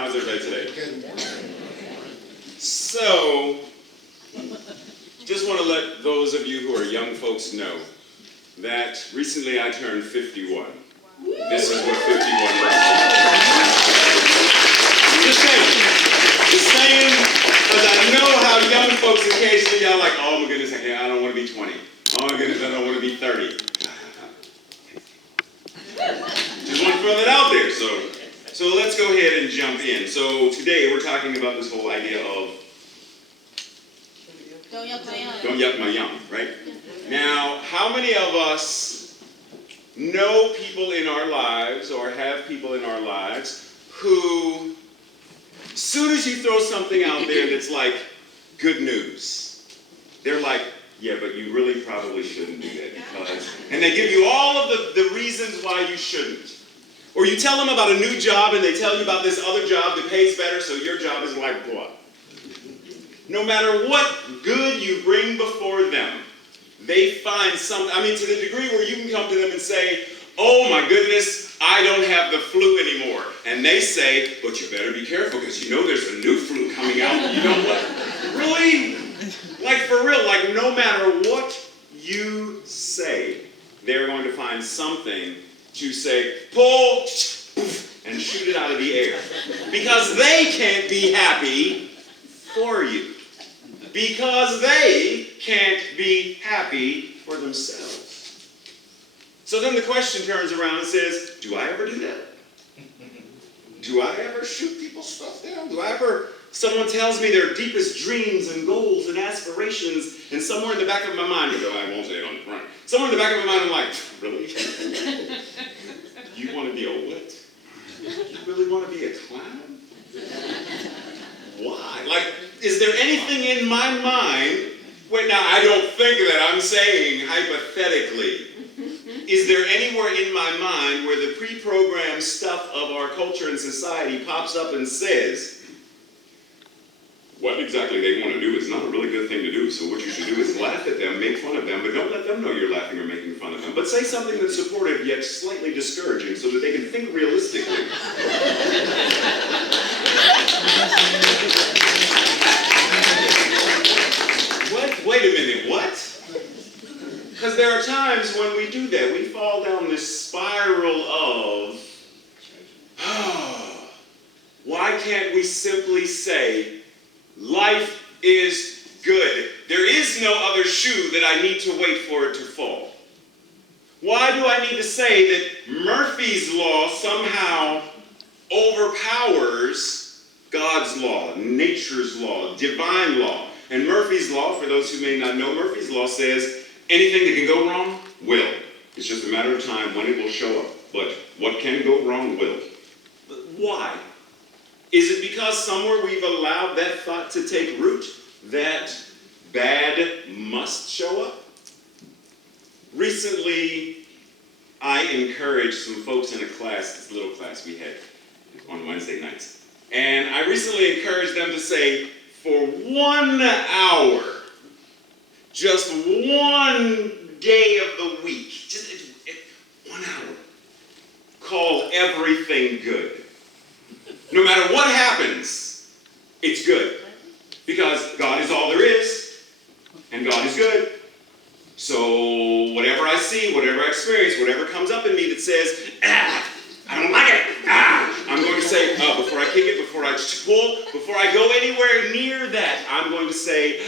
How's everybody today? So, just want to let those of you who are young folks know that recently I turned 51. This is what 51 is. Just saying, because I know how young folks occasionally y'all like, oh my goodness, I don't want to be 20. Oh my goodness, I don't want to be 30. Just want to throw that out there. So let's go ahead and jump in. So today we're talking about this whole idea of don't yuck my yum. Don't yuck my yum, right? Now, how many of us know people in our lives or have people in our lives who, as soon as you throw something out there that's like good news, they're like, yeah, but you really probably shouldn't do that because, and they give you all of the reasons why you shouldn't. Or you tell them about a new job and they tell you about this other job that pays better, so your job is like what? No matter what good you bring before them, they find something, to the degree where you can come to them and say, oh my goodness, I don't have the flu anymore. And they say, but you better be careful because you know there's a new flu coming out. You know what? Really? Like for real, like no matter what you say, they're going to find something to say, pull, and shoot it out of the air. Because they can't be happy for you. Because they can't be happy for themselves. So then the question turns around and says, do I ever do that? Do I ever shoot people's stuff down? Someone tells me their deepest dreams and goals and aspirations, and somewhere in the back of my mind, although I won't say it on the front, somewhere in the back of my mind I'm like, really? You want to be a what? You really want to be a clown? Why? Like, is there anything in my mind, wait, now I don't think that, I'm saying hypothetically, is there anywhere in my mind where the pre-programmed stuff of our culture and society pops up and says, what exactly they want to do is not a really good thing to do, so what you should do is laugh at them, make fun of them, but don't let them know you're laughing or making fun of them. But say something that's supportive yet slightly discouraging so that they can think realistically. What? Wait a minute, what? Because there are times when we do that. We fall down this spiral of, why can't we simply say, life is good. There is no other shoe that I need to wait for it to fall. Why do I need to say that Murphy's Law somehow overpowers God's law, nature's law, divine law? And Murphy's Law, for those who may not know, Murphy's Law says anything that can go wrong will. It's just a matter of time when it will show up. But what can go wrong will. But why? Is it because somewhere we've allowed that thought to take root, that bad must show up? Recently, I encouraged some folks in a class, this little class we had on Wednesday nights. And I recently encouraged them to say, for 1 hour, just one day of the week, just 1 hour, call everything good. No matter what happens, it's good. Because God is all there is, and God is good. So whatever I see, whatever I experience, whatever comes up in me that says, I don't like it, I'm going to say, before I kick it, before I pull, before I go anywhere near that, I'm going to say,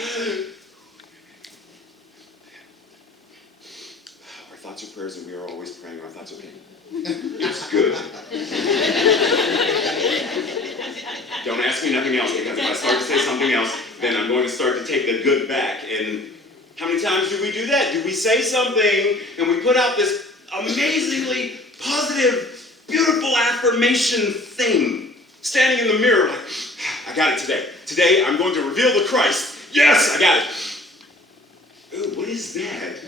our thoughts are prayers and we are always praying our thoughts are okay. It's good. Don't ask me nothing else, because if I start to say something else, then I'm going to start to take the good back. And how many times do we do that? Do we say something and we put out this amazingly positive, beautiful affirmation thing, standing in the mirror like, I got it today. Today I'm going to reveal the Christ. Yes, I got it. Ooh, what is that?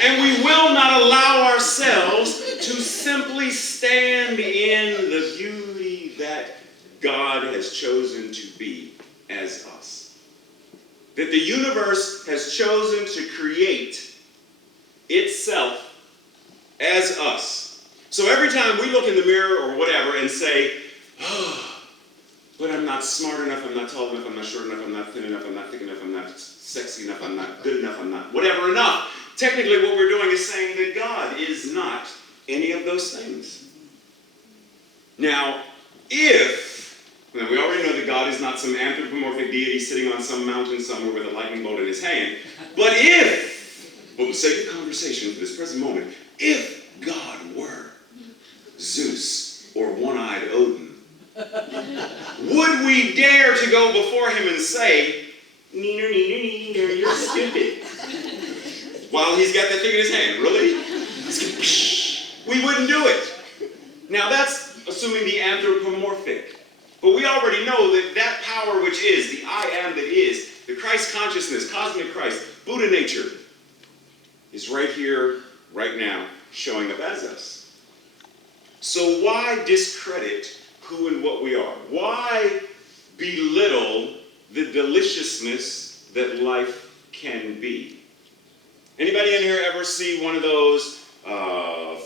And we will not allow ourselves to simply stand in the beauty that God has chosen to be as us. That the universe has chosen to create itself as us. So every time we look in the mirror or whatever and say, oh, but I'm not smart enough, I'm not tall enough, I'm not short enough, I'm not thin enough, I'm not thick enough, I'm not sexy enough, I'm not good enough, I'm not whatever enough. Technically what we're doing is saying that God is not any of those things. Now, we already know that God is not some anthropomorphic deity sitting on some mountain somewhere with a lightning bolt in his hand, but for the sake of conversation for this present moment, if God were Zeus or one-eyed Odin, would we dare to go before him and say, neener, neener, neener, you're stupid, while he's got that thing in his hand? Really? We wouldn't do it. Now that's assuming the anthropomorphic. But we already know that that power which is, the I am that is, the Christ consciousness, cosmic Christ, Buddha nature, is right here, right now, showing up as us. So why discredit who and what we are? Why belittle the deliciousness that life can be? Anybody in here ever see one of those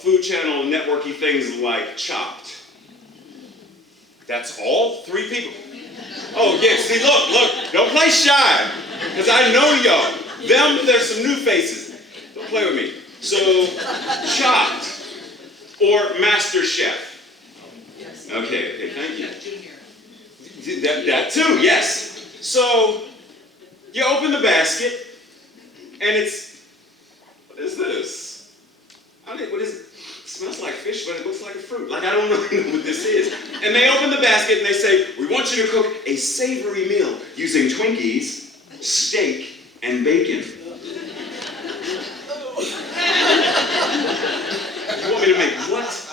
Food Channel networky things like Chopped? That's all 3 people. Oh, yeah, see, look, don't play shy, because I know y'all. There's some new faces. Don't play with me. So, Chopped, or Master Chef. Okay, thank you. That too, yes. So, you open the basket, and what is this? What is it? It smells like fish, but it looks like a fruit. Like, I don't know what this is. And they open the basket and they say, we want you to cook a savory meal using Twinkies, steak, and bacon. You want me to make what?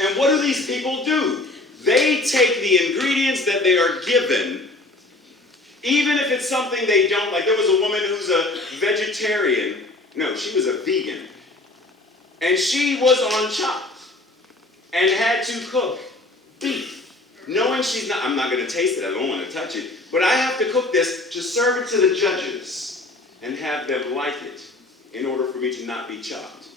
And what do these people do? They take the ingredients that they are given, even if it's something they don't like. There was a woman who's a vegetarian. No, she was a vegan. And she was on Chopped and had to cook beef, knowing I'm not going to taste it, I don't want to touch it, but I have to cook this to serve it to the judges and have them like it in order for me to not be chopped.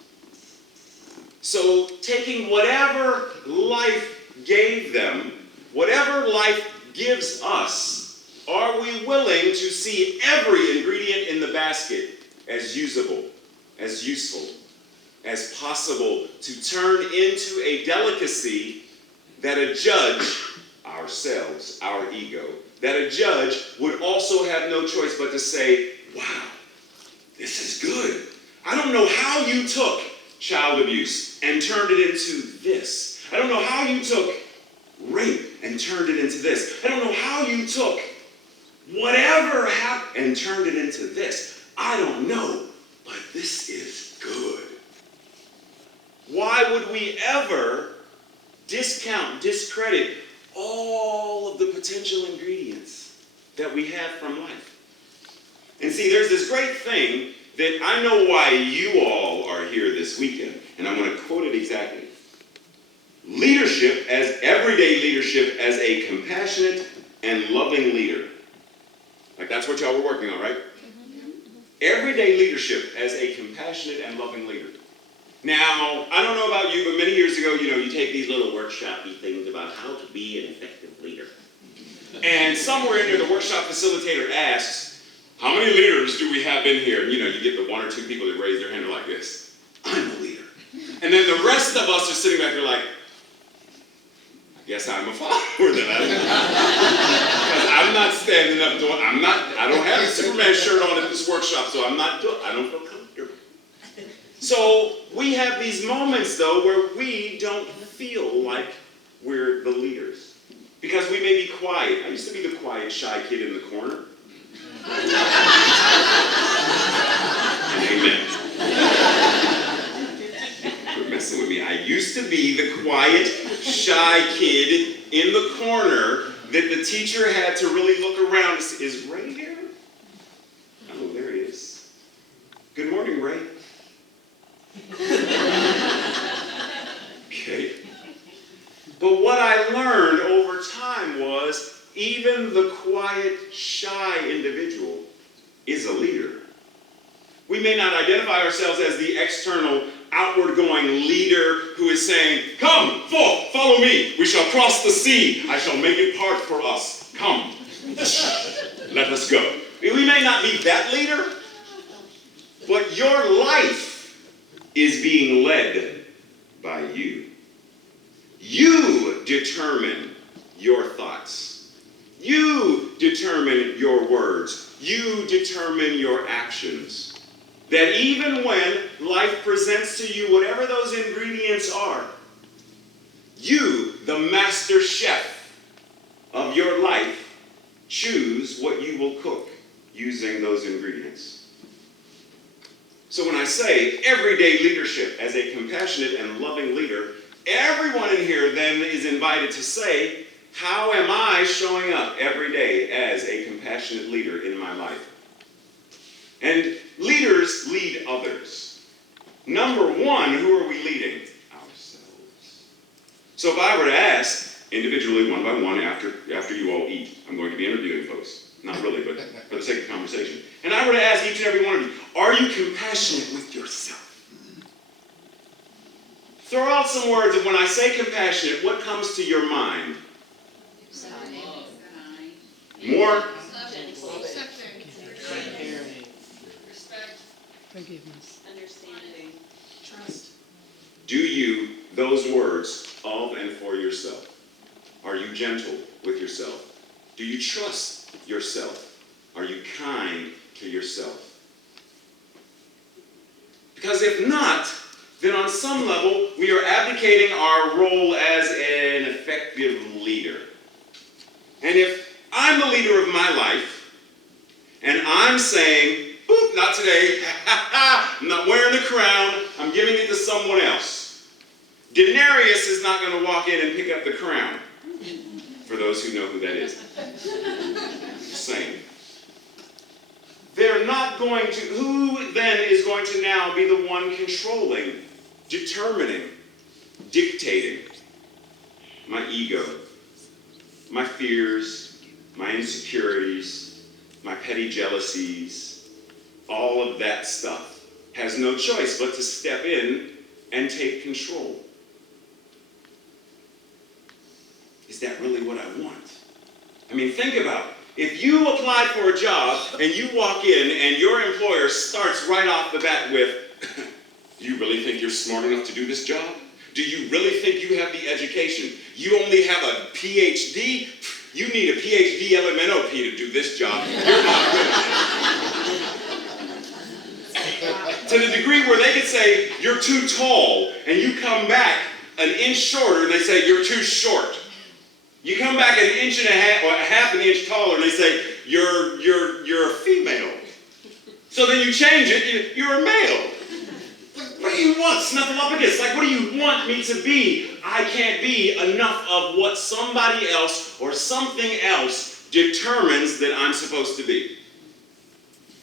So taking whatever life gave them, whatever life gives us, are we willing to see every ingredient in the basket as usable, as useful, as possible to turn into a delicacy that a judge, ourselves, our ego, that a judge would also have no choice but to say, wow, this is good. I don't know how you took child abuse and turned it into this. I don't know how you took rape and turned it into this. I don't know how you took whatever happened and turned it into this. I don't know, but this is good. Why would we ever discredit all of the potential ingredients that we have from life? And see, there's this great thing that I know why you all are here this weekend, and I'm going to quote it exactly. Leadership, as everyday leadership, as a compassionate and loving leader. Like, that's what y'all were working on, right? Everyday leadership as a compassionate and loving leader. Now, I don't know about you, but many years ago, you take these little workshop-y things about how to be an effective leader. And somewhere in there, the workshop facilitator asks, how many leaders do we have in here? And you get the 1 or 2 people that raise their hand like this. I'm a leader. And then the rest of us are sitting back there like, I guess I'm a follower then. Because I'm not standing up doing, I don't have a Superman shirt on at this workshop, so I don't feel comfortable. So we have these moments, though, where we don't feel like we're the leaders. Because we may be quiet. I used to be the quiet, shy kid in the corner. Amen. Quit messing with me. I used to be the quiet, shy kid in the corner that the teacher had to really look around. Is Ray here? Oh, there he is. Good morning, Ray. Okay. But what I learned over time was even the quiet, shy individual is a leader. We may not identify ourselves as the external outward-going leader who is saying, "Come, forth, follow me. We shall cross the sea. I shall make it part for us. Come, let us go." We may not be that leader, but your life is being led by you. You determine your thoughts. You determine your words. You determine your actions. That even when life presents to you whatever those ingredients are, you, the master chef of your life, choose what you will cook using those ingredients. So when I say everyday leadership as a compassionate and loving leader, everyone in here then is invited to say, how am I showing up every day as a compassionate leader in my life? And leaders lead others. Number one, who are we leading? Ourselves. So if I were to ask individually, one by one, after you all eat, I'm going to be interviewing folks. Not really, but for the sake of conversation. And I were to ask each and every one of you, are you compassionate with yourself? Throw out some words, and when I say compassionate, what comes to your mind? More? Forgiveness. Understanding. Trust. Do you, those words, of and for yourself? Are you gentle with yourself? Do you trust yourself? Are you kind to yourself? Because if not, then on some level, we are abdicating our role as an effective leader. And if I'm the leader of my life, and I'm saying, "Boop, not today, I'm not wearing the crown, I'm giving it to someone else," Denarius is not going to walk in and pick up the crown, for those who know who that is. Same. They're not going to, who then is going to now be the one controlling, determining, dictating? My ego, my fears, my insecurities, my petty jealousies, all of that stuff has no choice but to step in and take control. Is that really what I want? I mean, think about it. If you apply for a job and you walk in and your employer starts right off the bat with, "Do you really think you're smart enough to do this job? Do you really think you have the education? You only have a PhD? You need a PhD LMNOP to do this job. You're not good." To the degree where they could say, "You're too tall," and you come back an inch shorter and they say, "You're too short." You come back an inch and a half, or a half an inch taller, and they say, you're a female. So then you change it, you're a male. What do you want? Snuffleupagus. Like, what do you want me to be? I can't be enough of what somebody else or something else determines that I'm supposed to be.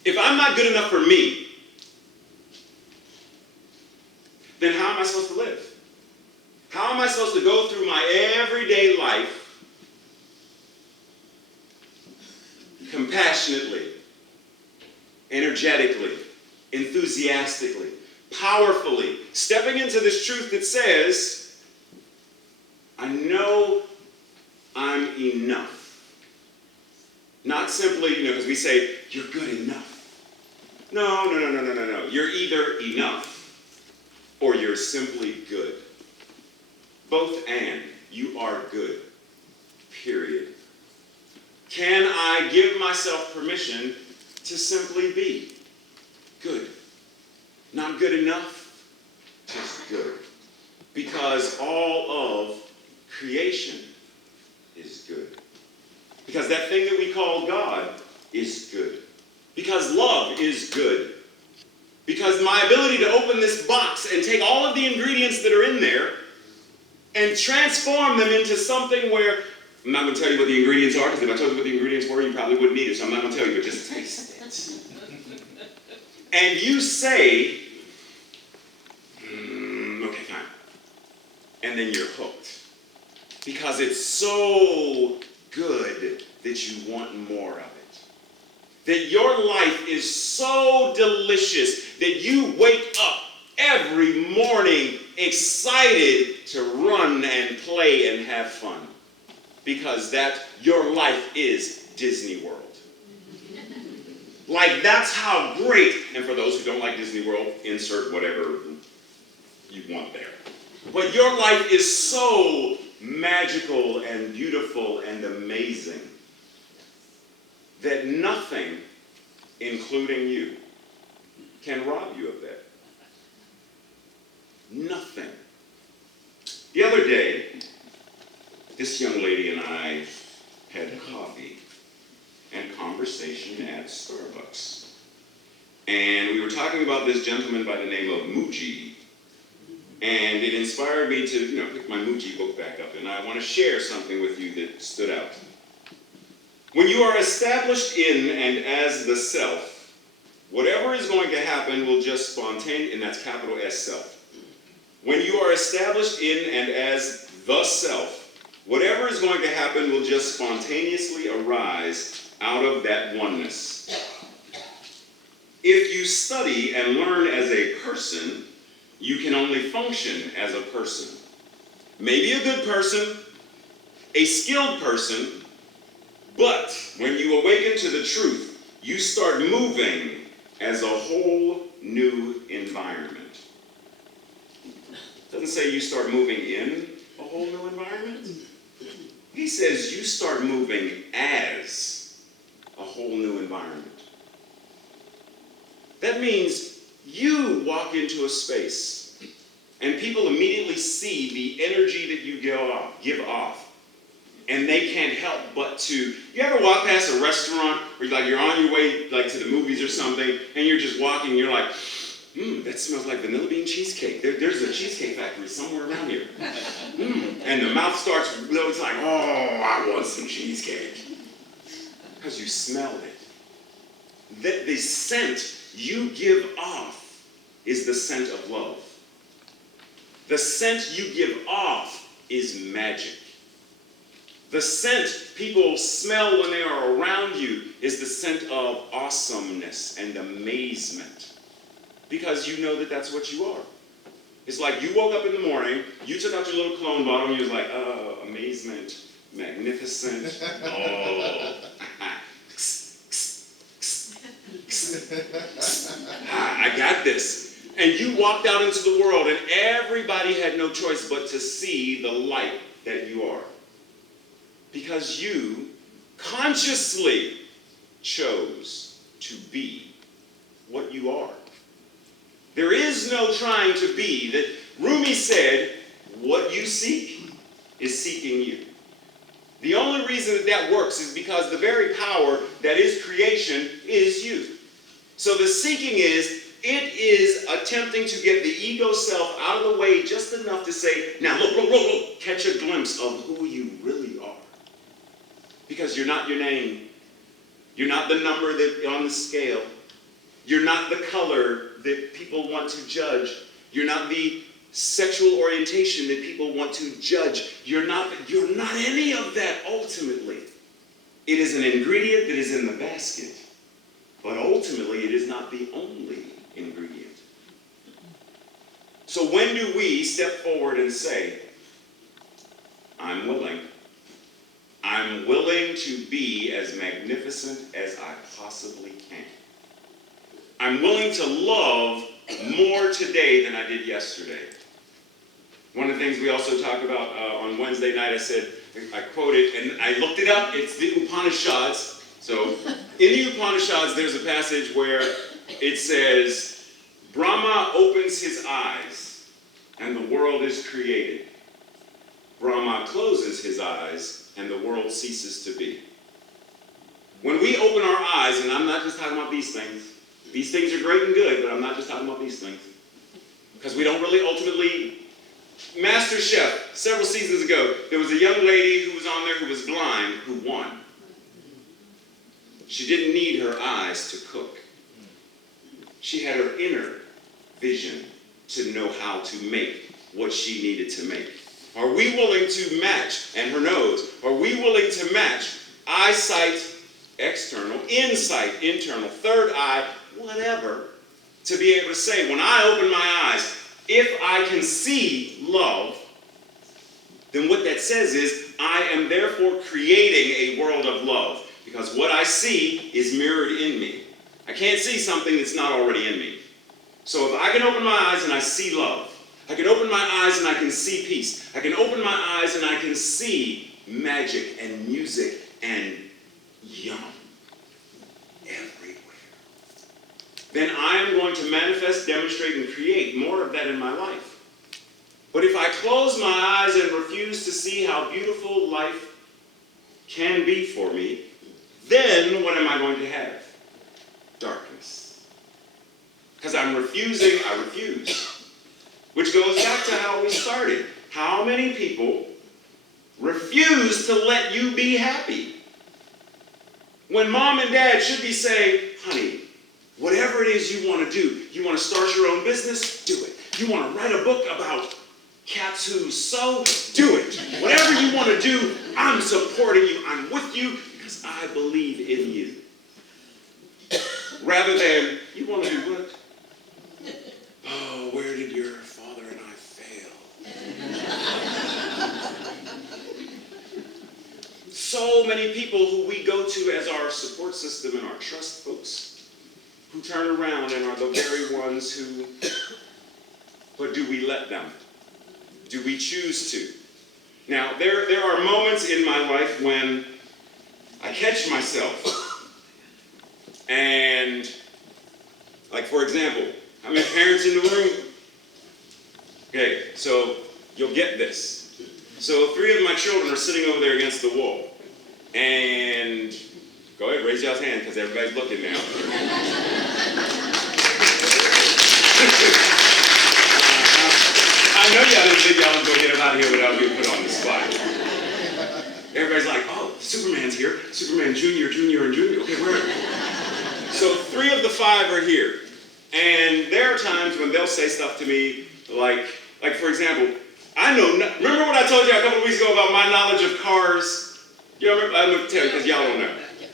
If I'm not good enough for me, then how am I supposed to live? How am I supposed to go through my everyday life compassionately, energetically, enthusiastically, powerfully, stepping into this truth that says, I know I'm enough. Not simply, because we say, "You're good enough." No. You're either enough or you're simply good. Both and. You are good. Period. Can I give myself permission to simply be good? Not good enough, just good. Because all of creation is good. Because that thing that we call God is good. Because love is good. Because my ability to open this box and take all of the ingredients that are in there and transform them into something where, I'm not going to tell you what the ingredients are, because if I told you what the ingredients were, you probably wouldn't eat it, so I'm not going to tell you, but just taste it. And you say, okay, fine. And then you're hooked. Because it's so good that you want more of it. That your life is so delicious that you wake up every morning excited to run and play and have fun. Because your life is Disney World. Like, that's how great, and for those who don't like Disney World, insert whatever you want there. But your life is so magical and beautiful and amazing that nothing, including you, can rob you of that. Nothing. The other day, this young lady and I had coffee and conversation at Starbucks. And we were talking about this gentleman by the name of Muji. And it inspired me to, pick my Muji book back up. And I want to share something with you that stood out. When you are established in and as the self, whatever is going to happen will just spontaneously, and that's capital S self. When you are established in and as the self, whatever is going to happen will just spontaneously arise out of that oneness. If you study and learn as a person, you can only function as a person. Maybe a good person, a skilled person, but when you awaken to the truth, you start moving as a whole new environment. It doesn't say you start moving in a whole new environment. He says you start moving as a whole new environment. That means you walk into a space and people immediately see the energy that you give off. And they can't help but to, you ever walk past a restaurant where you're on your way to the movies or something, and you're just walking and you're like, that smells like vanilla bean cheesecake. There's a cheesecake factory somewhere around here. And the mouth starts, it's like, oh, I want some cheesecake. Because you smelled it. The scent you give off is the scent of love. The scent you give off is magic. The scent people smell when they are around you is the scent of awesomeness and amazement. Because you know that that's what you are. It's like you woke up in the morning, you took out your little cologne bottle, and you was like, oh, amazement, magnificent, oh. I got this. And you walked out into the world, and everybody had no choice but to see the light that you are. Because you consciously chose to be what you are. There is no trying to be. That Rumi said, what you seek is seeking you. The only reason that works is because the very power that is creation is you. So the seeking it is attempting to get the ego self out of the way just enough to say, now look, catch a glimpse of who you really are. Because you're not your name. You're not the number that on the scale. You're not the color that people want to judge. You're not the sexual orientation that people want to judge. You're not any of that ultimately. It is an ingredient that is in the basket. But ultimately, it is not the only ingredient. So when do we step forward and say, I'm willing. I'm willing to be as magnificent as I possibly can. I'm willing to love more today than I did yesterday. One of the things we also talk about on Wednesday night, I quoted, and I looked it up, it's the Upanishads. So in the Upanishads, there's a passage where it says, Brahma opens his eyes and the world is created. Brahma closes his eyes and the world ceases to be. When we open our eyes, and I'm not just talking about these things are great and good, but I'm not just talking about these things. Because we don't really ultimately, Master Chef, several seasons ago, there was a young lady who was on there who was blind, who won. She didn't need her eyes to cook. She had her inner vision to know how to make what she needed to make. Are we willing to match, and her nose, are we willing to match eyesight, external, insight, internal, third eye, whatever, to be able to say, when I open my eyes, if I can see love, then what that says is, I am therefore creating a world of love. Because what I see is mirrored in me. I can't see something that's not already in me. So if I can open my eyes and I see love, I can open my eyes and I can see peace. I can open my eyes and I can see magic and music and yum everywhere. Then I am going to manifest, demonstrate, and create more of that in my life. But if I close my eyes and refuse to see how beautiful life can be for me, then what am I going to have? Darkness. Because I refuse. Which goes back to how we started. How many people refuse to let you be happy? When mom and dad should be saying, honey, whatever it is you want to do, you want to start your own business, do it. You want to write a book about cats who sew, do it. Whatever you want to do, I'm supporting you. I'm with you because I believe in you. Rather than, you want to do what? Oh, where did your father and I fail? So many people who we go to as our support system and our trust folks, who turn around and are the very ones who, but do we let them? Do we choose to? Now, there are moments in my life when I catch myself. And, like, for example, how many parents in the room? Okay, so you'll get this. So 3 of my children are sitting over there against the wall. And, go ahead, raise y'all's hand, because everybody's looking now. I know y'all didn't think y'all was going to get him out of here without being put on the spot. Everybody's like, oh, Superman's here. Superman Junior, and Junior. Okay, where? So 3 of the 5 are here. And there are times when they'll say stuff to me like for example, remember what I told you a couple of weeks ago about my knowledge of cars? You remember? I'm going to tell you because y'all don't know.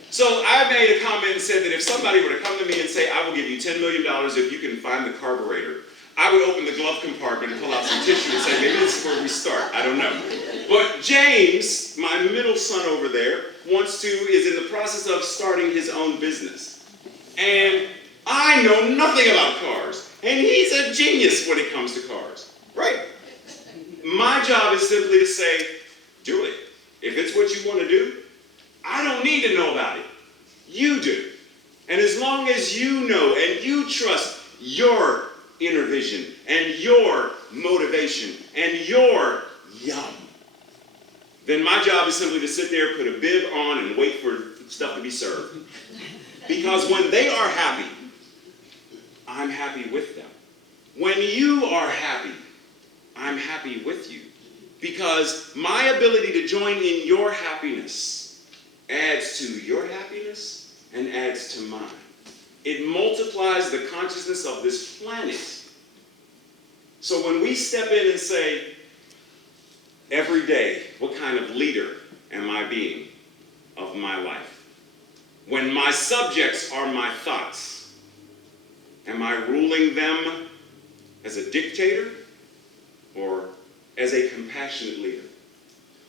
So I made a comment and said that if somebody were to come to me and say, I will give you $10 million if you can find the carburetor, I would open the glove compartment and pull out some tissue and say, maybe this is where we start. I don't know. But James, my middle son over there, is in the process of starting his own business. And I know nothing about cars. And he's a genius when it comes to cars. Right? My job is simply to say, do it. If it's what you want to do, I don't need to know about it. You do. And as long as you know and you trust your inner vision and your motivation and your yum, then my job is simply to sit there, put a bib on, and wait for stuff to be served. Because when they are happy, I'm happy with them. When you are happy, I'm happy with you. Because my ability to join in your happiness adds to your happiness and adds to mine. It multiplies the consciousness of this planet. So when we step in and say, every day, what kind of leader am I being of my life? When my subjects are my thoughts, am I ruling them as a dictator or as a compassionate leader?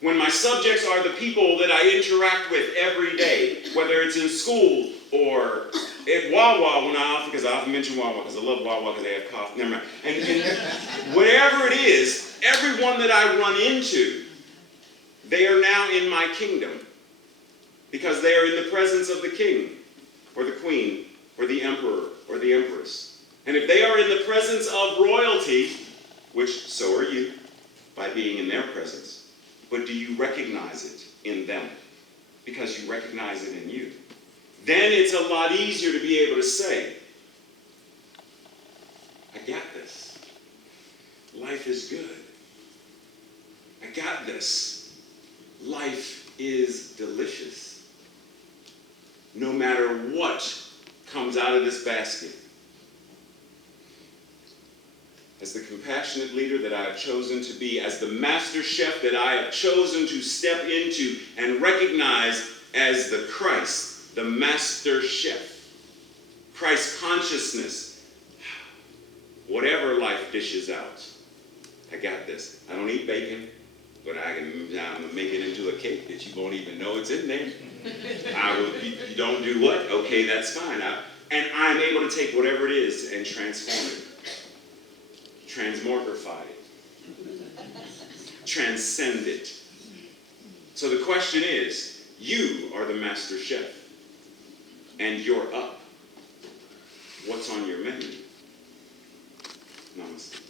When my subjects are the people that I interact with every day, whether it's in school or at Wawa, because I often mention Wawa because I love Wawa because they have coffee, never mind. And wherever it is, everyone that I run into, they are now in my kingdom because they are in the presence of the king or the queen or the emperor or the empress. And if they are in the presence of royalty, which so are you by being in their presence, but do you recognize it in them? Because you recognize it in you. Then it's a lot easier to be able to say, I got this. Life is good. I got this. Life is delicious. No matter what comes out of this basket. As the compassionate leader that I have chosen to be, as the master chef that I have chosen to step into and recognize as the Christ, the master chef. Christ consciousness whatever life dishes out. I got this. I don't eat bacon, but I'm gonna make it into a cake that you won't even know it's in there. You don't do what? Okay, that's fine. And I'm able to take whatever it is and transform it, transmogrify it, transcend it. So the question is, you are the master chef, and you're up. What's on your menu? Namaste.